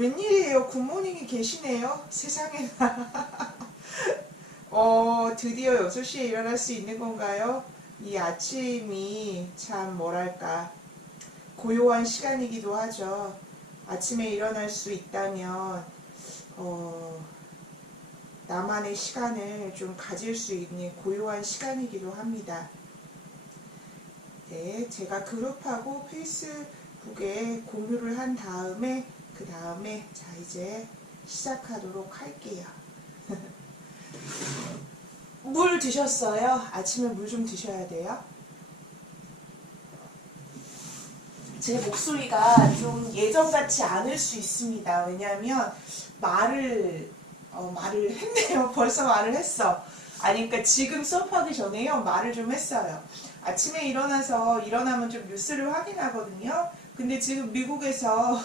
웬일이에요? 굿모닝이 계시네요. 세상에. 드디어 6시에 일어날 수 있는 건가요? 이 아침이 참 뭐랄까 고요한 시간이기도 하죠. 아침에 일어날 수 있다면 나만의 시간을 좀 가질 수 있는 고요한 시간이기도 합니다. 네, 제가 그룹하고 페이스북에 공유를 한 다음에 그 다음에 자 이제 시작하도록 할게요. 물 드셨어요? 아침에 물 좀 드셔야 돼요. 제 목소리가 좀 예전 같지 않을 수 있습니다. 왜냐하면 말을 했네요. 벌써 말을 했어. 아니, 그러니까 지금 수업하기 전에요. 말을 좀 했어요. 아침에 일어나면 좀 뉴스를 확인하거든요. 근데 지금 미국에서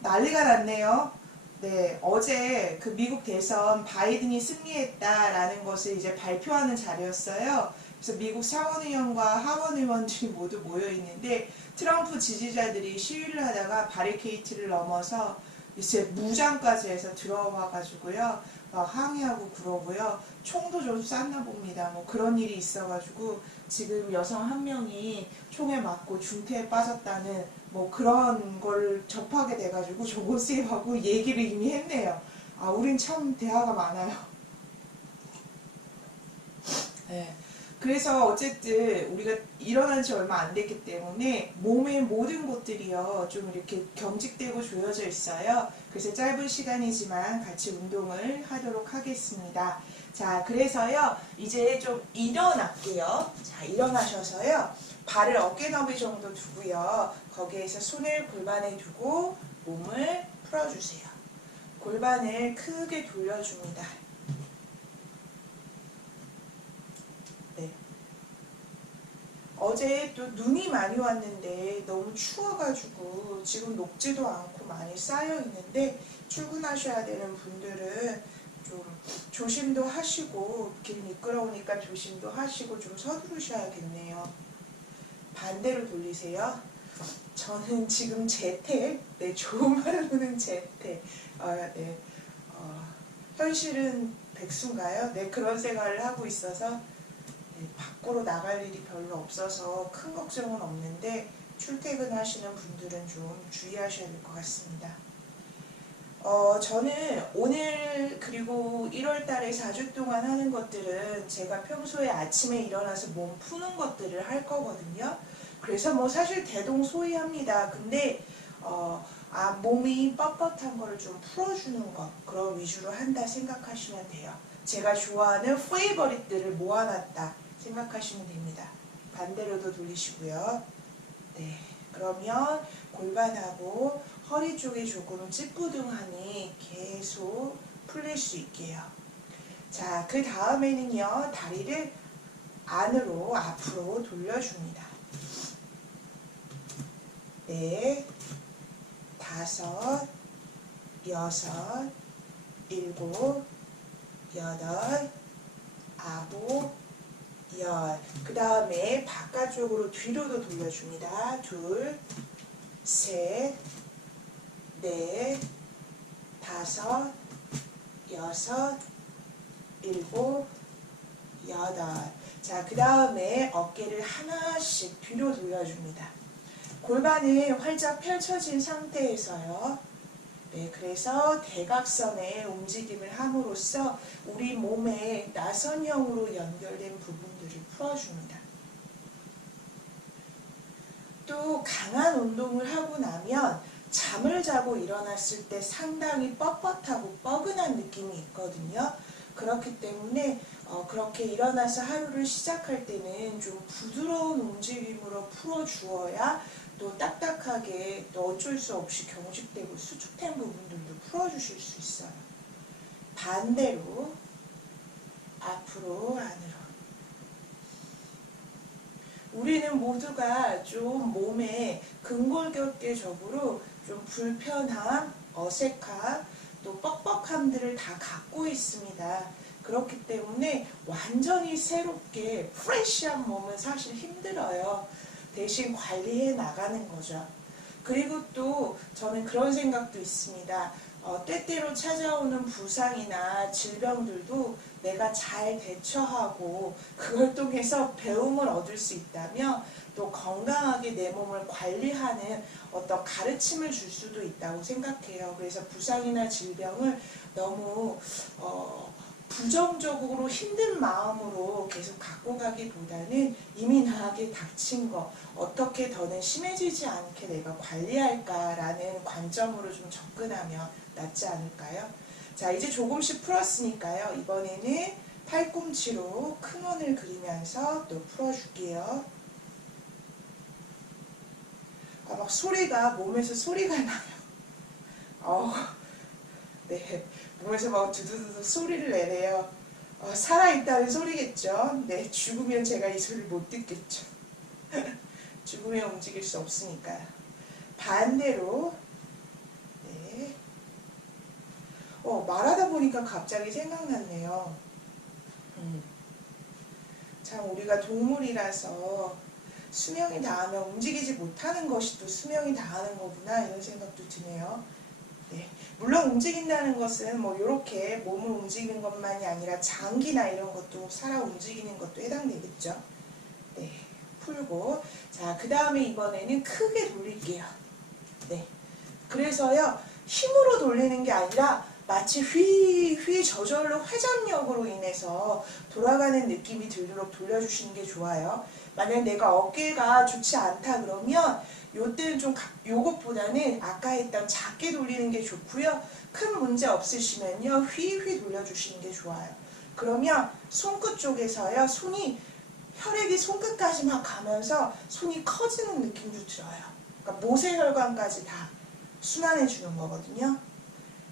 난리가 났네요. 네, 어제 그 미국 대선 바이든이 승리했다라는 것을 이제 발표하는 자리였어요. 그래서 미국 상원의원과 하원의원들이 모두 모여 있는데 트럼프 지지자들이 시위를 하다가 바리케이트를 넘어서 이제 무장까지 해서 들어와 가지고요. 막 항의하고 그러고요. 총도 좀 쐈나 봅니다. 뭐 그런 일이 있어가지고 지금 여성 한 명이 총에 맞고 중태에 빠졌다는 뭐 그런 걸 접하게 돼가지고 조고쌤하고 얘기를 이미 했네요. 아, 우린 참 대화가 많아요. 네. 그래서 어쨌든 우리가 일어난 지 얼마 안 됐기 때문에 몸의 모든 곳들이요 좀 이렇게 경직되고 조여져 있어요. 그래서 짧은 시간이지만 같이 운동을 하도록 하겠습니다. 자, 그래서요 이제 좀 일어날게요. 자, 일어나셔서요 발을 어깨 너비 정도 두고요 거기에서 손을 골반에 두고 몸을 풀어주세요. 골반을 크게 돌려줍니다. 어제 또 눈이 많이 왔는데 너무 추워가지고 지금 녹지도 않고 많이 쌓여 있는데 출근하셔야 되는 분들은 좀 조심도 하시고 길 미끄러우니까 조심도 하시고 좀 서두르셔야겠네요. 반대로 돌리세요. 저는 지금 재택, 네, 좋은 말로는 재택, 네, 현실은 백수인가요? 네, 그런 생활을 하고 있어서 밖으로 나갈 일이 별로 없어서 큰 걱정은 없는데 출퇴근하시는 분들은 좀 주의하셔야 될 것 같습니다. 저는 오늘 그리고 1월달에 4주 동안 하는 것들은 제가 평소에 아침에 일어나서 몸 푸는 것들을 할 거거든요. 그래서 뭐 사실 대동소이합니다. 근데 몸이 뻣뻣한 거를 좀 풀어주는 것 그런 위주로 한다 생각하시면 돼요. 제가 좋아하는 페이버릿들을 모아놨다 생각하시면 됩니다. 반대로도 돌리시고요. 네, 그러면 골반하고 허리 쪽이 조금 찌뿌둥하니 계속 풀릴 수 있게요. 자, 그 다음에는요 다리를 안으로 앞으로 돌려줍니다. 네, 5, 6, 7, 8, 9, 그 다음에 바깥쪽으로 뒤로도 돌려줍니다. 2, 3, 4, 5, 6, 7, 8. 자, 그 다음에 어깨를 하나씩 뒤로 돌려줍니다. 골반을 활짝 펼쳐진 상태에서요. 네, 그래서 대각선의 움직임을 함으로써 우리 몸의 나선형으로 연결된 부분들을 풀어줍니다. 또 강한 운동을 하고 나면 잠을 자고 일어났을 때 상당히 뻣뻣하고 뻐근한 느낌이 있거든요. 그렇기 때문에 그렇게 일어나서 하루를 시작할 때는 좀 부드러운 움직임으로 풀어주어야 또 딱딱하게 또 어쩔 수 없이 경직되고 수축된 부분들도 풀어주실 수 있어요. 반대로 앞으로 안으로. 우리는 모두가 좀 몸에 근골격계적으로 좀 불편함, 어색함, 또 뻑뻑함들을 다 갖고 있습니다. 그렇기 때문에 완전히 새롭게 프레시한 몸은 사실 힘들어요. 대신 관리해 나가는 거죠. 그리고 또 저는 그런 생각도 있습니다. 때때로 찾아오는 부상이나 질병들도 내가 잘 대처하고 그걸 통해서 배움을 얻을 수 있다면 또 건강하게 내 몸을 관리하는 어떤 가르침을 줄 수도 있다고 생각해요. 그래서 부상이나 질병을 너무 부정적으로 힘든 마음으로 계속 갖고 가기보다는 이미 나에게 닥친 거 어떻게 더는 심해지지 않게 내가 관리할까라는 관점으로 좀 접근하면 낫지 않을까요? 자, 이제 조금씩 풀었으니까요. 이번에는 팔꿈치로 큰 원을 그리면서 또 풀어줄게요. 막 소리가 몸에서 소리가 나요. 네, 몸에서 막 두두두두 소리를 내네요. 살아있다는 소리겠죠. 네, 죽으면 제가 이 소리를 못 듣겠죠. 죽으면 움직일 수 없으니까요. 반대로 네. 말하다 보니까 갑자기 생각났네요. 참 우리가 동물이라서 수명이 다하면 움직이지 못하는 것이 또 수명이 다하는 거구나 이런 생각도 드네요. 네. 물론 움직인다는 것은 뭐 이렇게 몸을 움직이는 것만이 아니라 장기나 이런 것도 살아 움직이는 것도 해당되겠죠. 네, 풀고 자, 그 다음에 이번에는 크게 돌릴게요. 네, 그래서요 힘으로 돌리는 게 아니라 마치 휘 저절로 회전력으로 인해서 돌아가는 느낌이 들도록 돌려주시는 게 좋아요. 만약 내가 어깨가 좋지 않다 그러면 요때는 좀 요것보다는 아까 했던 작게 돌리는 게 좋고요. 큰 문제 없으시면요 휘 돌려주시는 게 좋아요. 그러면 손끝 쪽에서요 혈액이 손끝까지 막 가면서 손이 커지는 느낌도 들어요. 그러니까 모세혈관까지 다 순환해 주는 거거든요.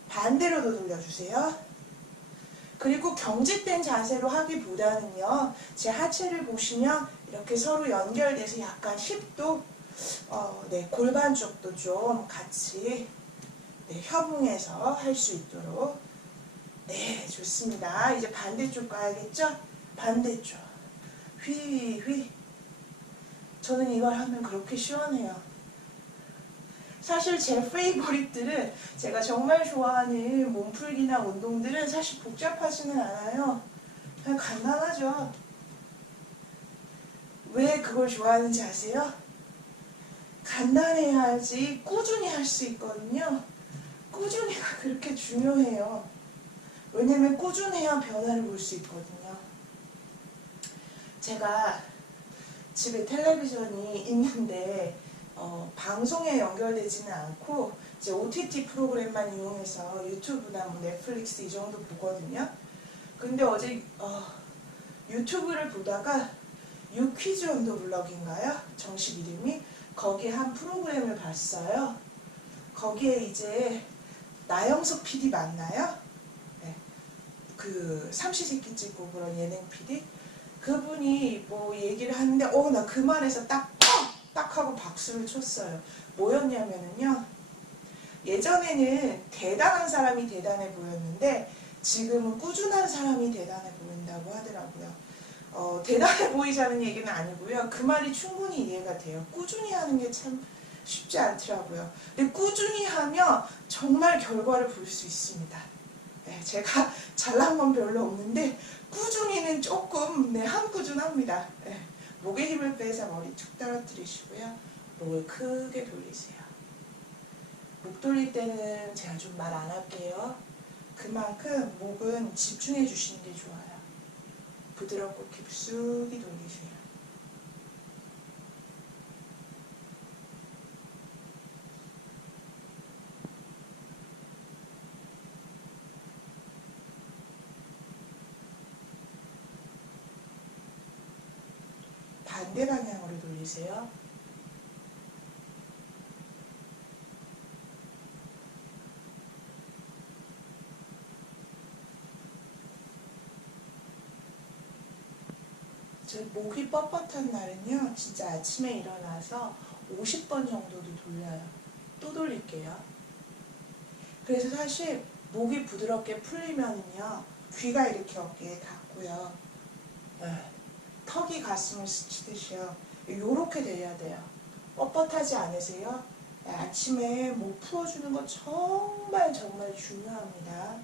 반대로도 돌려주세요. 그리고 경직된 자세로 하기보다는요 제 하체를 보시면 이렇게 서로 연결돼서 약간 힙도 네, 골반 쪽도 좀 같이 네, 협응해서 할 수 있도록 네, 좋습니다. 이제 반대쪽 가야겠죠? 반대쪽 휘 저는 이걸 하면 그렇게 시원해요. 사실 제 페이보릿들은 제가 정말 좋아하는 몸풀기나 운동들은 사실 복잡하지는 않아요. 그냥 간단하죠. 왜 그걸 좋아하는지 아세요? 간단해야지 꾸준히 할 수 있거든요. 꾸준히가 그렇게 중요해요. 왜냐면 꾸준해야 변화를 볼 수 있거든요. 제가 집에 텔레비전이 있는데 방송에 연결되지는 않고 이제 OTT 프로그램만 이용해서 유튜브나 뭐 넷플릭스 이 정도 보거든요. 근데 어제 유튜브를 보다가 유퀴즈 언더 블럭인가요? 정식 이름이 거기에 한 프로그램을 봤어요. 거기에 이제 나영석 PD 맞나요? 네. 그 삼시세끼 찍고 그런 예능 PD 그분이 뭐 얘기를 하는데 나 그 말에서 딱 하고 박수를 쳤어요. 뭐였냐면은요. 예전에는 대단한 사람이 대단해 보였는데 지금은 꾸준한 사람이 대단해 보인다고 하더라고요. 대단해 보이자는 얘기는 아니고요. 그 말이 충분히 이해가 돼요. 꾸준히 하는 게 참 쉽지 않더라고요. 근데 꾸준히 하면 정말 결과를 볼 수 있습니다. 네, 제가 잘난 건 별로 없는데 꾸준히는 조금 한꾸준합니다. 네, 목에 힘을 빼서 머리 툭 떨어뜨리시고요. 목을 크게 돌리세요. 목 돌릴 때는 제가 좀 말 안 할게요. 그만큼 목은 집중해 주시는 게 좋아요. 부드럽고 깊숙이 돌리세요. 반대 방향으로 돌리세요. 제 목이 뻣뻣한 날은요, 진짜 아침에 일어나서 50번 정도도 돌려요. 또 돌릴게요. 그래서 사실 목이 부드럽게 풀리면은요, 귀가 이렇게 어깨에 닿고요. 네. 턱이 가슴을 스치듯이요. 요렇게 돼야 돼요. 뻣뻣하지 않으세요? 아침에 목 풀어주는 거 정말 정말 중요합니다.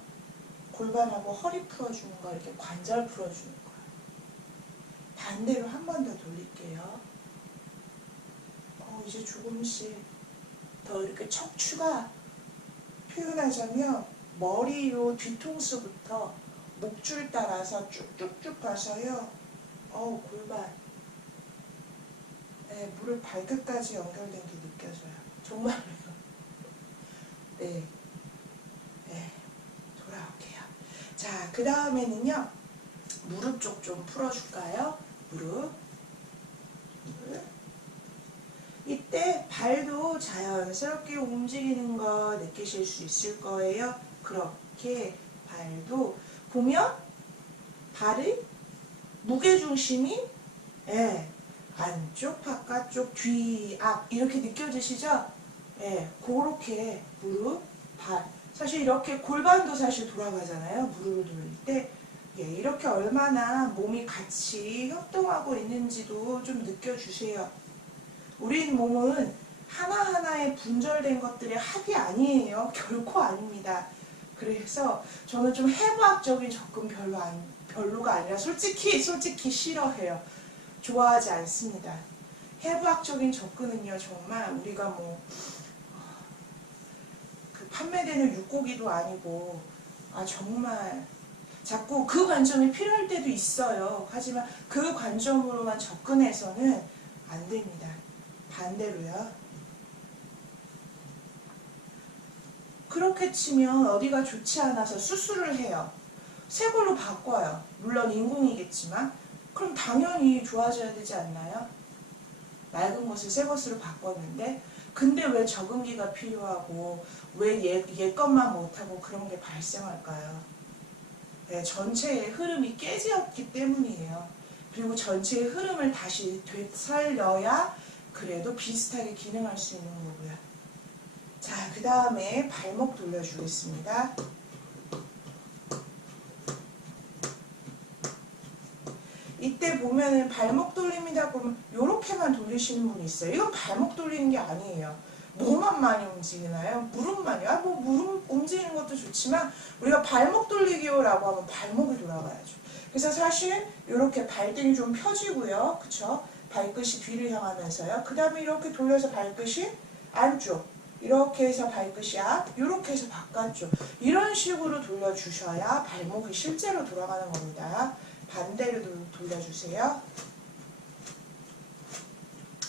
골반하고 허리 풀어주는 거, 이렇게 관절 풀어주는 거. 반대로 한 번 더 돌릴게요. 이제 조금씩 더 이렇게 척추가 표현하자면 머리로 뒤통수부터 목줄 따라서 쭉쭉쭉 가서요. 골반. 네, 무릎 발끝까지 연결된 게 느껴져요. 정말로요. 네. 네. 돌아올게요. 자, 그 다음에는요. 무릎 쪽 좀 풀어줄까요? 무릎. 이때 발도 자연스럽게 움직이는 거 느끼실 수 있을 거예요. 그렇게 발도 보면 발의 무게중심이 안쪽, 바깥쪽, 뒤, 앞 이렇게 느껴지시죠? 그렇게 무릎, 발. 사실 이렇게 골반도 사실 돌아가잖아요. 무릎을 돌릴 때. 이렇게 얼마나 몸이 같이 협동하고 있는지도 좀 느껴주세요. 우리 몸은 하나하나의 분절된 것들의 합이 아니에요. 결코 아닙니다. 그래서 저는 좀 해부학적인 접근 별로가 아니라 솔직히 싫어해요. 좋아하지 않습니다. 해부학적인 접근은요, 정말 우리가 그 판매되는 육고기도 아니고, 정말 자꾸 그 관점이 필요할 때도 있어요. 하지만 그 관점으로만 접근해서는 안 됩니다. 반대로요. 그렇게 치면 어디가 좋지 않아서 수술을 해요. 새 걸로 바꿔요. 물론 인공이겠지만 그럼 당연히 좋아져야 되지 않나요? 낡은 것을 새 것으로 바꿨는데 근데 왜 적응기가 필요하고 왜 옛 것만 못하고 그런 게 발생할까요? 전체의 흐름이 깨졌기 때문이에요. 그리고 전체의 흐름을 다시 되살려야 그래도 비슷하게 기능할 수 있는 거고요. 자, 그 다음에 발목 돌려주겠습니다. 이때 보면은 발목 돌립니다. 그러면 이렇게만 돌리시는 분이 있어요. 이건 발목 돌리는 게 아니에요. 뭐만 많이 움직이나요? 무릎만요. 무릎 움직이는 것도 좋지만 우리가 발목 돌리기요라고 하면 발목이 돌아가야죠. 그래서 사실 이렇게 발등이 좀 펴지고요. 그쵸? 발끝이 뒤를 향하면서요. 그 다음에 이렇게 돌려서 발끝이 안쪽, 이렇게 해서 발끝이 앞, 이렇게 해서 바깥쪽, 이런 식으로 돌려주셔야 발목이 실제로 돌아가는 겁니다. 반대로 돌려주세요.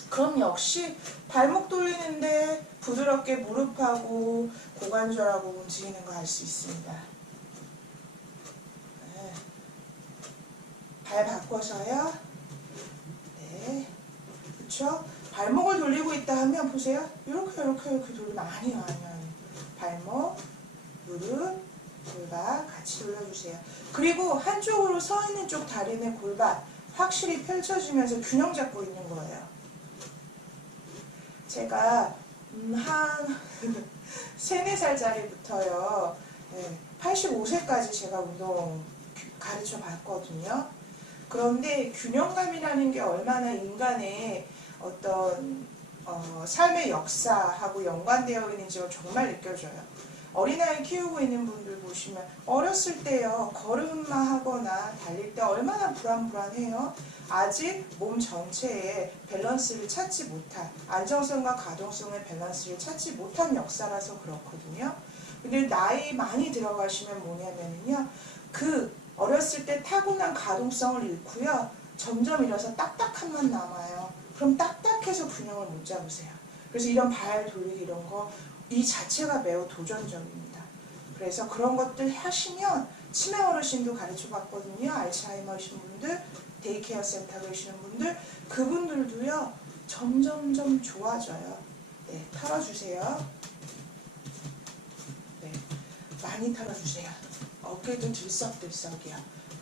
그럼 역시 발목 돌리는데 부드럽게 무릎하고 고관절하고 움직이는 거 알 수 있습니다. 발 바꿔서요. 네, 그쵸? 발목을 돌리고 있다 하면 보세요. 이렇게 돌리면 아니에요. 발목, 무릎, 골반 같이 돌려주세요. 그리고 한쪽으로 서 있는 쪽 다리는 골반 확실히 펼쳐지면서 균형 잡고 있는 거예요. 제가 한 3, 4살짜리부터요 85세까지 제가 운동 가르쳐 봤거든요. 그런데 균형감이라는 게 얼마나 인간의 어떤 삶의 역사하고 연관되어 있는지가 정말 느껴져요. 어린아이 키우고 있는 분들 보시면 어렸을 때요 걸음마 하거나 달릴 때 얼마나 불안해요. 아직 몸 전체의 밸런스를 찾지 못한, 안정성과 가동성의 밸런스를 찾지 못한 역사라서 그렇거든요. 근데 나이 많이 들어가시면 뭐냐면요 그 어렸을 때 타고난 가동성을 잃고요 점점 이래서 딱딱함만 남아요. 그럼 딱딱해서 균형을 못 잡으세요. 그래서 이런 발 돌리기 이런 거 이 자체가 매우 도전적입니다. 그래서 그런 것들 하시면 치매 어르신도 가르쳐 봤거든요. 알츠하이머이신 분들, 데이케어 센터 계시는 분들, 그분들도요 점점점 좋아져요. 네, 털어주세요. 네, 많이 털어주세요. 어깨도 들썩들썩이요.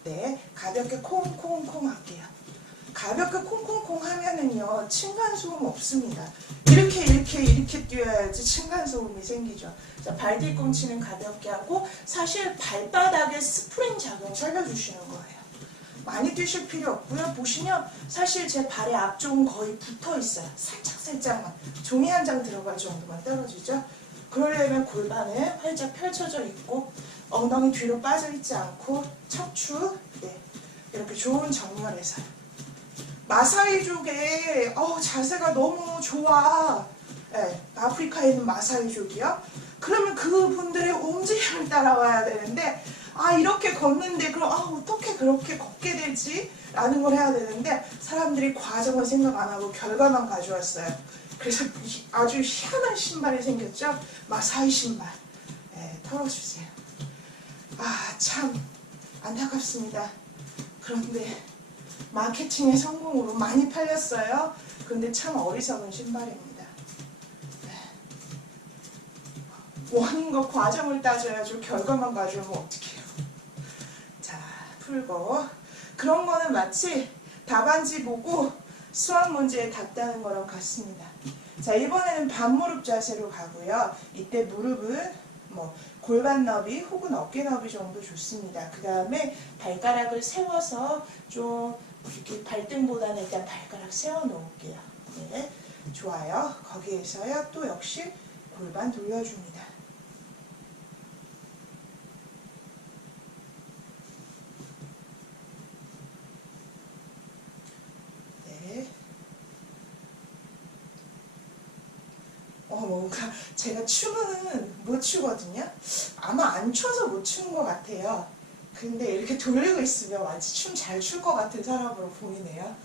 네, 가볍게 콩콩콩 할게요. 가볍게 콩콩콩 하면은요 층간소음 없습니다. 이렇게 뛰어야지 층간소음이 생기죠. 자, 발 뒤꿈치는 가볍게 하고 사실 발바닥에 스프링 작용 살려주시는 거예요. 많이 뛰실 필요 없고요. 보시면 사실 제 발의 앞쪽은 거의 붙어 있어요. 살짝만 종이 한 장 들어갈 정도만 떨어지죠. 그러려면 골반은 활짝 펼쳐져 있고 엉덩이 뒤로 빠져 있지 않고 척추 이렇게 좋은 정렬에서 마사이족의 자세가 너무 좋아. 아프리카에 있는 마사이족이요. 그러면 그분들의 움직임을 따라와야 되는데 이렇게 걷는데 그럼 어떻게 그렇게 걷게 되지? 라는 걸 해야 되는데 사람들이 과정을 생각 안 하고 결과만 가져왔어요. 그래서 아주 희한한 신발이 생겼죠. 마사이 신발. 털어주세요. 참 안타깝습니다. 그런데 마케팅의 성공으로 많이 팔렸어요. 그런데 참 어리석은 신발입니다. 원인과 과정을 따져야죠. 결과만 가져오면 어떡해요. 자, 풀고. 그런 거는 마치 답안지 보고 수학 문제에 답다는 거랑 같습니다. 자, 이번에는 반무릎 자세로 가고요. 이때 무릎은 골반 너비 혹은 어깨 너비 정도 좋습니다. 그 다음에 발가락을 세워서 좀 이렇게 발등보다는 일단 발가락 세워 놓을게요. 네, 좋아요. 거기에서요 또 역시 골반 돌려줍니다. 뭔가 제가 춤은 못 추거든요. 아마 안 춰서 못 추는 것 같아요. 근데 이렇게 돌리고 있으면 마치 춤 잘 출 것 같은 사람으로 보이네요.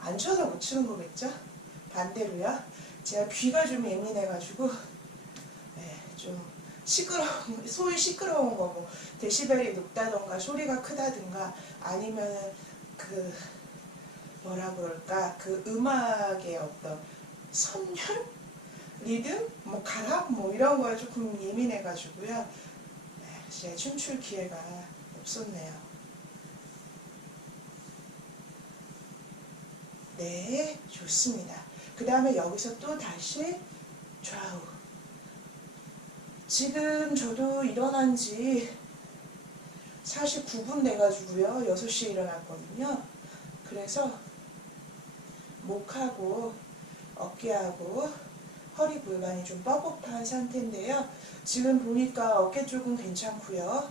안 춰서 못 추는 거겠죠? 반대로요. 제가 귀가 좀 예민해가지고 좀 소위 시끄러운 거 데시벨이 높다던가 소리가 크다든가 아니면 뭐라 그럴까 음악의 어떤 선율? 리듬? 가락? 이런 거에 조금 예민해가지고요. 제가 춤출 기회가 없었네요. 네, 좋습니다. 그 다음에 여기서 또 다시 좌우. 지금 저도 일어난 지 49분 돼가지고요. 6시에 일어났거든요. 그래서 목하고 어깨하고 허리 골반이 좀 뻣뻣한 상태인데요. 지금 보니까 어깨 쪽은 괜찮고요.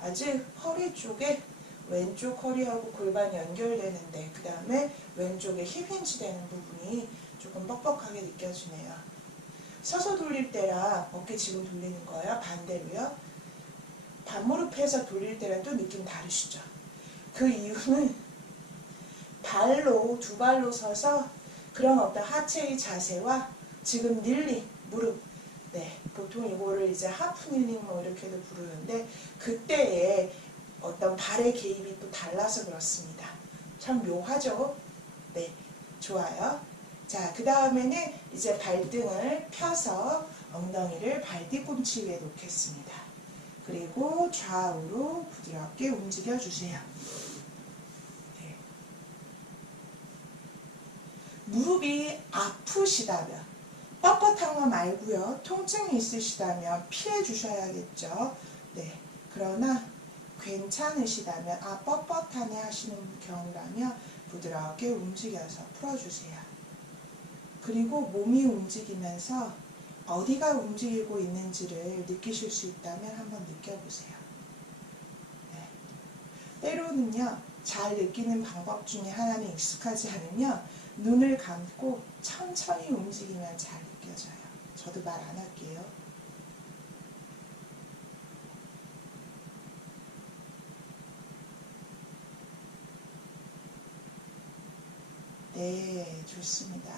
아직 허리 쪽에 왼쪽 허리하고 골반이 연결되는데 그 다음에 왼쪽에 힙 힌지 되는 부분이 조금 뻑뻑하게 느껴지네요. 서서 돌릴 때랑 어깨 지금 돌리는 거예요. 반대로요. 반무릎에서 돌릴 때랑 또 느낌 다르시죠? 그 이유는 두 발로 서서 그런 어떤 하체의 자세와 지금 닐링, 무릎, 보통 이거를 이제 하프 닐링 이렇게도 부르는데 그때의 어떤 발의 개입이 또 달라서 그렇습니다. 참 묘하죠? 네, 좋아요. 자, 그 다음에는 이제 발등을 펴서 엉덩이를 발 뒤꿈치 위에 놓겠습니다. 그리고 좌우로 부드럽게 움직여주세요. 네. 무릎이 아프시다면 뻣뻣한 거 말고요. 통증이 있으시다면 피해 주셔야겠죠. 네. 그러나 괜찮으시다면 뻣뻣하네 하시는 경우라면 부드럽게 움직여서 풀어주세요. 그리고 몸이 움직이면서 어디가 움직이고 있는지를 느끼실 수 있다면 한번 느껴보세요. 네. 때로는요. 잘 느끼는 방법 중에 하나는 익숙하지 않으면 눈을 감고 천천히 움직이면 잘 느껴져요. 저도 말 안 할게요. 네, 좋습니다.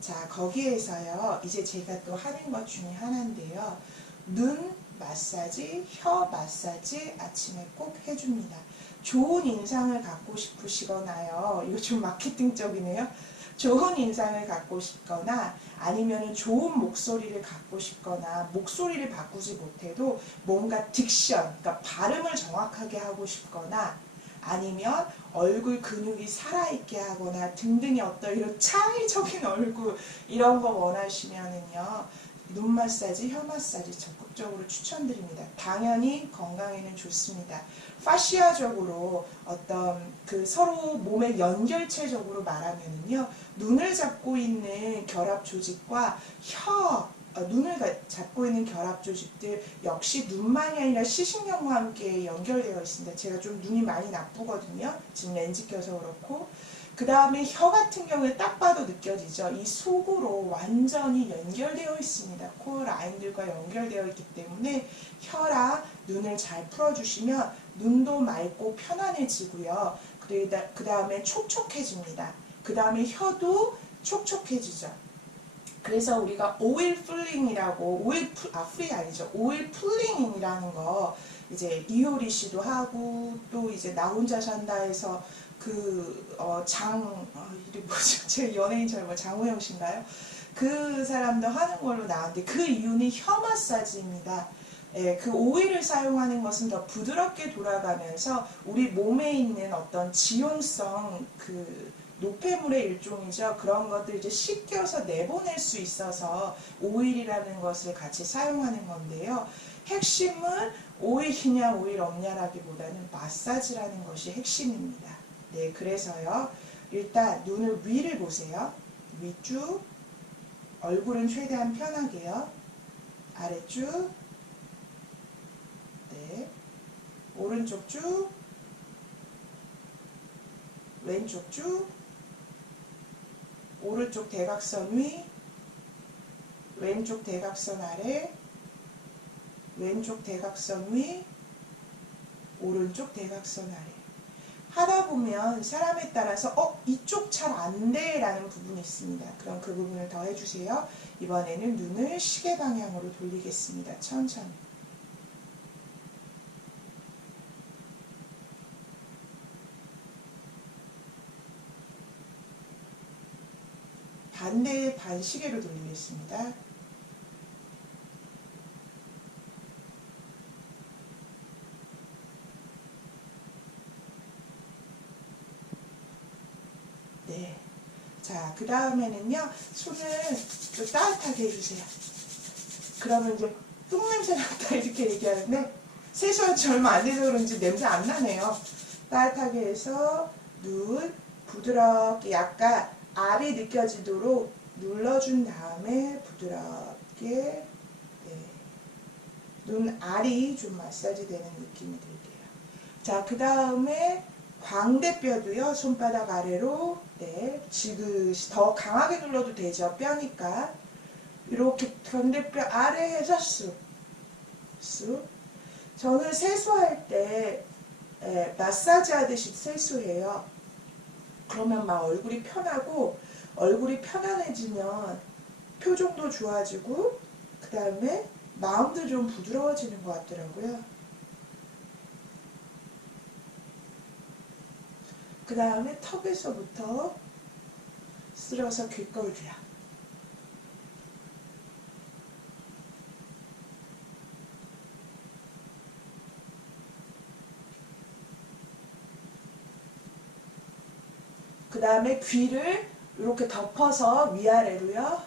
자, 거기에서요. 이제 제가 또 하는 것 중에 하나인데요. 눈 마사지, 혀 마사지 아침에 꼭 해줍니다. 좋은 인상을 갖고 싶으시거나요. 이거 좀 마케팅적이네요. 좋은 인상을 갖고 싶거나 아니면 좋은 목소리를 갖고 싶거나 목소리를 바꾸지 못해도 뭔가 딕션, 그러니까 발음을 정확하게 하고 싶거나 아니면 얼굴 근육이 살아있게 하거나 등등의 어떤 이런 창의적인 얼굴 이런 거 원하시면은요. 눈 마사지, 혀 마사지 적극적으로 추천드립니다. 당연히 건강에는 좋습니다. 파시아적으로 어떤 그 서로 몸의 연결체적으로 말하면은요, 눈을 잡고 있는 결합 조직과 눈을 잡고 있는 결합 조직들 역시 눈만이 아니라 시신경과 함께 연결되어 있습니다. 제가 좀 눈이 많이 나쁘거든요. 지금 렌즈 껴서 그렇고. 그 다음에 혀 같은 경우에 딱 봐도 느껴지죠. 이 속으로 완전히 연결되어 있습니다. 코어 라인들과 연결되어 있기 때문에 혀랑 눈을 잘 풀어주시면 눈도 맑고 편안해지고요. 그 다음에 촉촉해집니다. 그 다음에 혀도 촉촉해지죠. 그래서 우리가 오일 풀링이라고, 풀이 아니죠. 오일 풀링이라는 거 이제 이효리 씨도 하고, 또 이제 나 혼자 산다 해서 이름 뭐죠? 제 연예인 잘 장우영 씨인가요? 그 사람도 하는 걸로 나왔는데, 그 이유는 혀 마사지입니다. 예, 그 오일을 사용하는 것은 더 부드럽게 돌아가면서 우리 몸에 있는 어떤 지용성, 노폐물의 일종이죠. 그런 것들 이제 씻겨서 내보낼 수 있어서 오일이라는 것을 같이 사용하는 건데요. 핵심은 오일이냐 오일 없냐라기보다는 마사지라는 것이 핵심입니다. 네, 그래서요. 일단 눈을 위를 보세요. 위쭉, 얼굴은 최대한 편하게요. 아래쭉, 네, 오른쪽 쭉, 왼쪽 쭉, 오른쪽 대각선 위, 왼쪽 대각선 아래, 왼쪽 대각선 위, 오른쪽 대각선 아래. 하다 보면 사람에 따라서 이쪽 잘 안 돼 라는 부분이 있습니다. 그럼 그 부분을 더 해주세요. 이번에는 눈을 시계 방향으로 돌리겠습니다. 천천히. 반대의 반시계로 돌리겠습니다. 네. 자, 그 다음에는요, 손을 좀 따뜻하게 해주세요. 그러면 이제 똥냄새 났다 이렇게 얘기하는데, 세수한 지 얼마 안 돼서 그런지 냄새 안 나네요. 따뜻하게 해서 눈 부드럽게 약간 알이 느껴지도록 눌러준 다음에 부드럽게, 네, 눈 알이 좀 마사지 되는 느낌이 들게요. 자, 그 다음에 광대뼈도요, 손바닥 아래로, 네, 지그시 더 강하게 눌러도 되죠, 뼈니까. 이렇게 광대뼈 아래에서 쑥, 쑥. 저는 세수할 때 마사지 하듯이 세수해요. 그러면 막 얼굴이 편하고, 얼굴이 편안해지면 표정도 좋아지고, 그 다음에 마음도 좀 부드러워지는 것 같더라고요. 그 다음에 턱에서부터 쓸어서 귓걸이야. 그 다음에 귀를 이렇게 덮어서 위아래로요.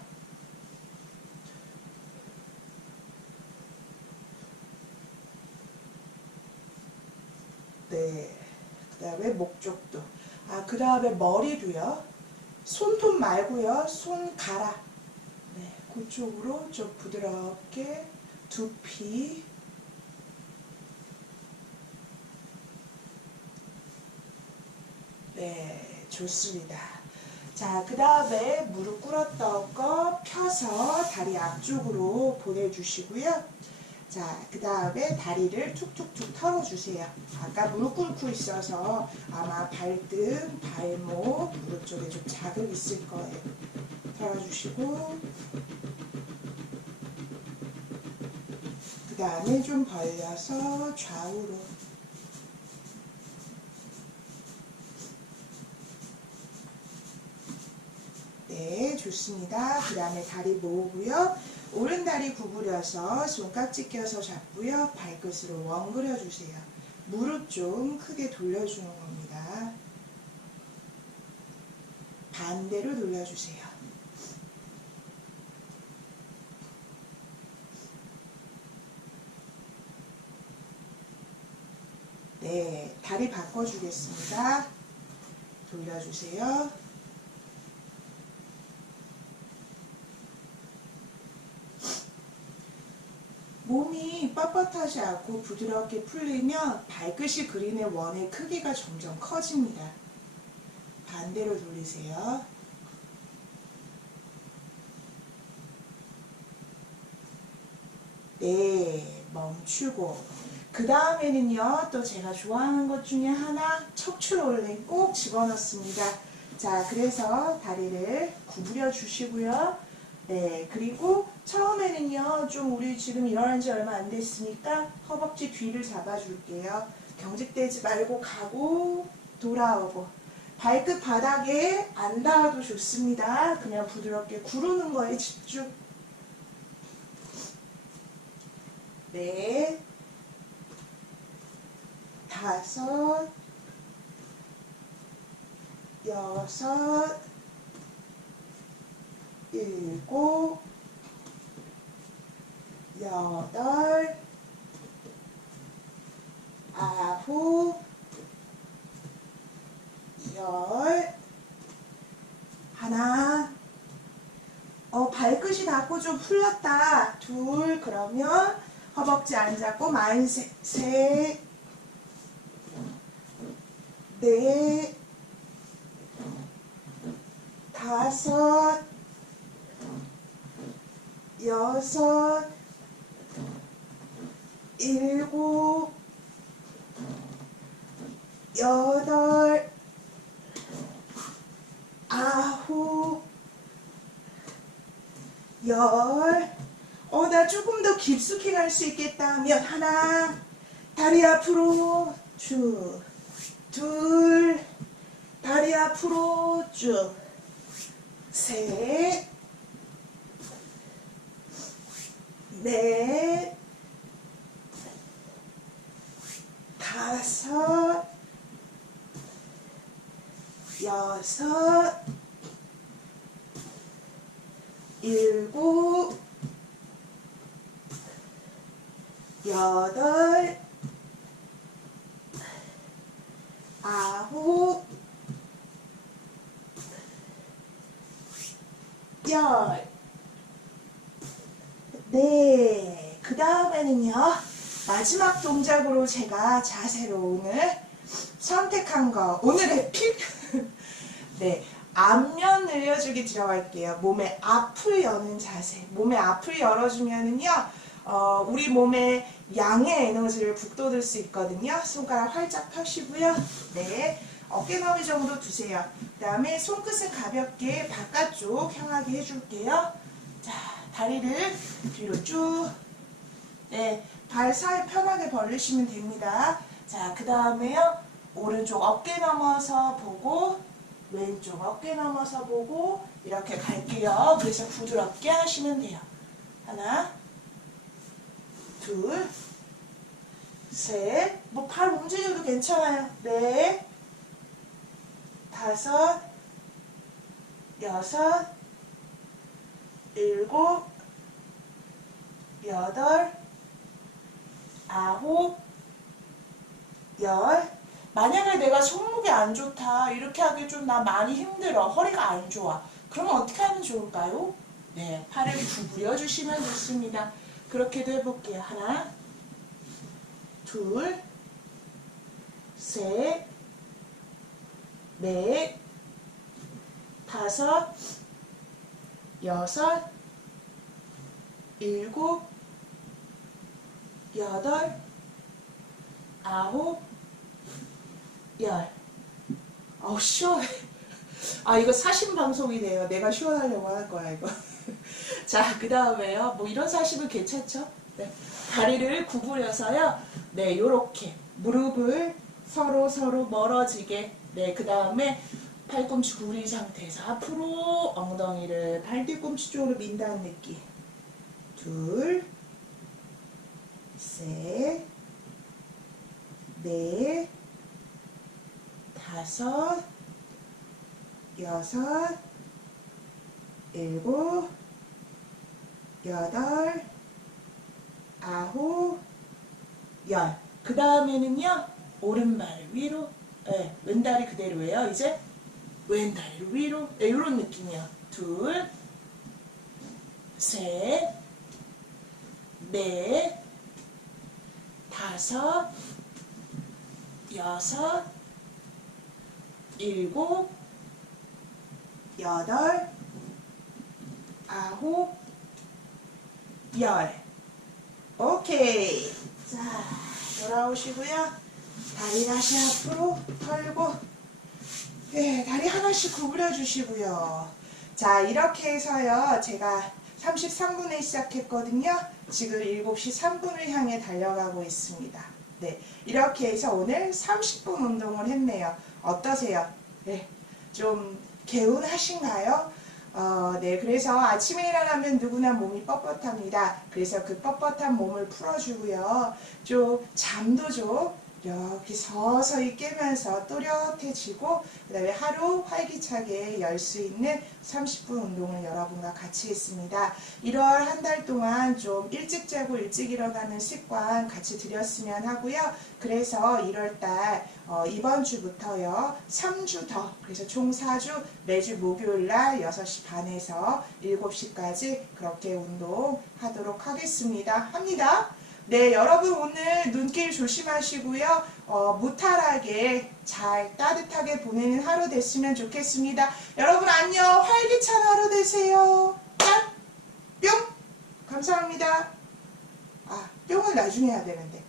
네. 그 다음에 목 쪽도. 그 다음에 머리도요. 손톱 말고요. 손가락. 네. 그쪽으로 좀 부드럽게 두피. 네. 좋습니다. 자, 그 다음에 무릎 꿇었던 거 펴서 다리 앞쪽으로 보내주시고요. 자, 그 다음에 다리를 툭툭툭 털어주세요. 아까 무릎 꿇고 있어서 아마 발등, 발목, 무릎 쪽에 좀 자극이 있을 거예요. 털어주시고, 그 다음에 좀 벌려서 좌우로. 네, 좋습니다. 그 다음에 다리 모으고요. 오른 다리 구부려서 손깍지 껴서 잡고요. 발끝으로 웡그려주세요. 무릎 좀 크게 돌려주는 겁니다. 반대로 돌려주세요. 네, 다리 바꿔주겠습니다. 돌려주세요. 몸이 뻣뻣하지 않고 부드럽게 풀리면 발끝이 그리는 원의 크기가 점점 커집니다. 반대로 돌리세요. 네, 멈추고. 그 다음에는요, 또 제가 좋아하는 것 중에 하나, 척추 롤링 꼭 집어넣습니다. 자, 그래서 다리를 구부려 주시고요. 네, 그리고 처음에는요, 좀 우리 지금 일어난 지 얼마 안 됐으니까 허벅지 뒤를 잡아줄게요. 경직되지 말고 가고, 돌아오고. 발끝 바닥에 안 닿아도 좋습니다. 그냥 부드럽게 구르는 거에 집중. 네, 5, 6, 7, 8, 9, 10. 하나. 발끝이 닿고 좀 풀렸다. 2. 그러면 허벅지 안 잡고 마인 3, 4, 5, 6, 7, 8, 9, 10. 나 조금 더 깊숙이 갈 수 있겠다 하면 하나, 다리 앞으로 쭉, 2, 다리 앞으로 쭉, 3, 4, 5, 6, 7, 8, 9, 10. 네, 그 다음에는요, 마지막 동작으로 제가 자세로 오늘 선택한 거, 오늘의 픽! 네, 앞면 늘려주기 들어갈게요. 몸의 앞을 여는 자세. 몸의 앞을 열어주면은요, 우리 몸의 양의 에너지를 북돋을 수 있거든요. 손가락 활짝 펴시고요. 네, 어깨 너비 정도 두세요. 그 다음에 손끝은 가볍게 바깥쪽 향하게 해줄게요. 자, 다리를 뒤로 쭉. 네, 발 사이 편하게 벌리시면 됩니다. 자, 그 다음에요, 오른쪽 어깨 넘어서 보고, 왼쪽 어깨 넘어서 보고, 이렇게 갈게요. 그래서 부드럽게 하시면 돼요. 하나, 둘, 셋, 뭐 발 움직여도 괜찮아요. 넷, 5, 6, 7, 8, 9, 10. 만약에 내가 손목이 안 좋다, 이렇게 하기 좀 나 많이 힘들어, 허리가 안 좋아, 그러면 어떻게 하면 좋을까요? 네, 팔을 구부려 주시면 좋습니다. 그렇게도 해볼게요. 하나, 둘, 셋, 넷, 5, 6, 7, 8, 9, 10. 시원해. 이거 사심 방송이네요. 내가 시원하려고 할 거야, 이거. 자, 그 다음에요. 뭐 이런 사심은 괜찮죠? 네. 다리를 구부려서요. 네, 요렇게. 무릎을 서로 멀어지게. 네, 그 다음에 팔꿈치 구부린 상태에서 앞으로 엉덩이를 발뒤꿈치 쪽으로 민다는 느낌. 둘, 셋, 넷, 5, 6, 7, 8, 9, 10. 그 다음에는요, 오른발 위로, 네, 왼다리 그대로예요. 이제 왼다리 위로, 네, 이런 느낌이요. 둘, 셋, 넷, 다섯, 여섯, 일곱, 여덟, 아홉, 열. 오케이. 자, 돌아오시고요. 다리 다시 앞으로 털고, 네, 다리 하나씩 구부려 주시고요. 자, 이렇게 해서요. 제가 33분에 시작했거든요. 지금 7시 3분을 향해 달려가고 있습니다. 네, 이렇게 해서 오늘 30분 운동을 했네요. 어떠세요? 네, 좀 개운하신가요? 네, 그래서 아침에 일어나면 누구나 몸이 뻣뻣합니다. 그래서 그 뻣뻣한 몸을 풀어주고요. 좀 잠도 좀 이렇게 서서히 깨면서 또렷해지고 그 다음에 하루 활기차게 열 수 있는 30분 운동을 여러분과 같이 했습니다. 1월 한 달 동안 좀 일찍 자고 일찍 일어나는 습관 같이 드렸으면 하고요. 그래서 1월달 이번 주부터요 3주 더, 그래서 총 4주 매주 목요일날 6시 반에서 7시까지 그렇게 운동하도록 하겠습니다. 합니다. 네, 여러분 오늘 눈길 조심하시고요. 무탈하게 잘 따뜻하게 보내는 하루 됐으면 좋겠습니다. 여러분 안녕, 활기찬 하루 되세요. 짠! 뿅! 감사합니다. 아, 뿅을 나중에 해야 되는데.